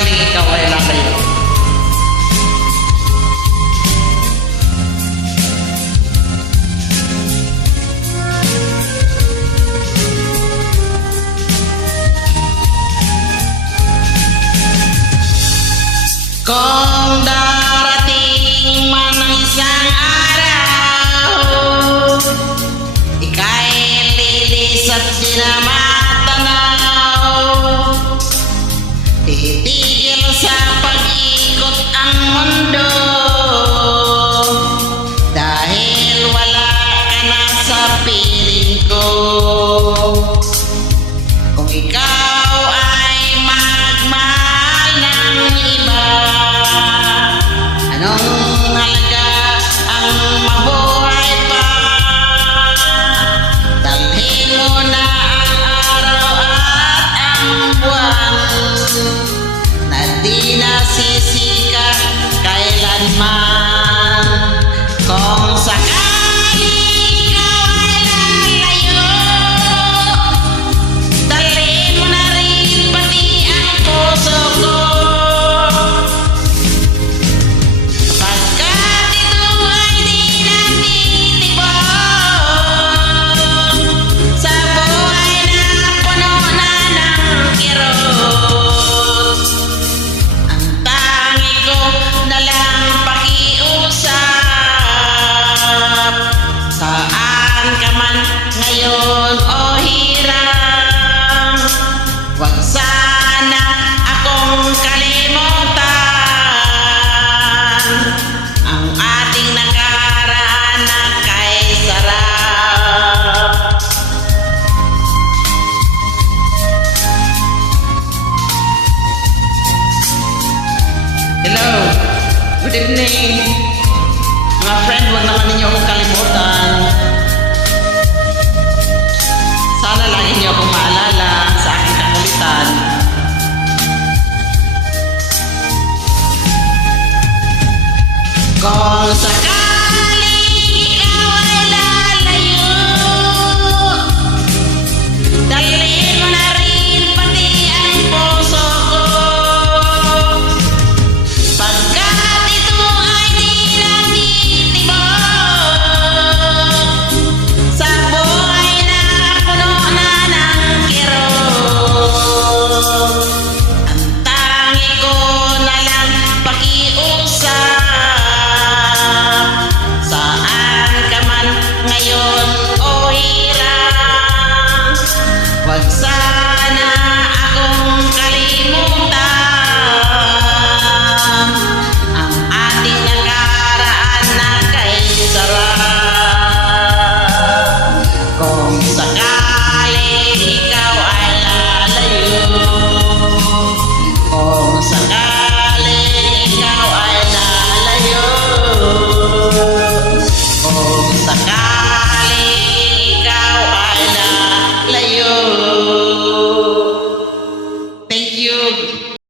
sakaling ikaw ay lalayo. Kung darating man ang isang araw, ika'y lilis at di na matanaw. Titigil sa pag-ikot ang mundo, dahil wala ka na sa piling ko. Kung ikaw ay magmahal ng iba, anong halaga ang mabuhay pa? Dalhin mo na ang araw at ang buwan, na di nasisikat kailanman. Kung sakali ikaw ay lalayo, dalhin mo na rin pati ang puso ko, pagkat ito ay di natitibok sa buhay na puno na ng kirot. Ang tangi ko na lang pakiusap, saan ka man ngayon o hiram, huwag sana akong kalimutan ang ating nakaraan na kay sarap. Hello, good evening. Mga friend, huwag naman ninyo akong kalimutan. Sana lagi niyo akong maalala sa aking kakulitan. Kung sa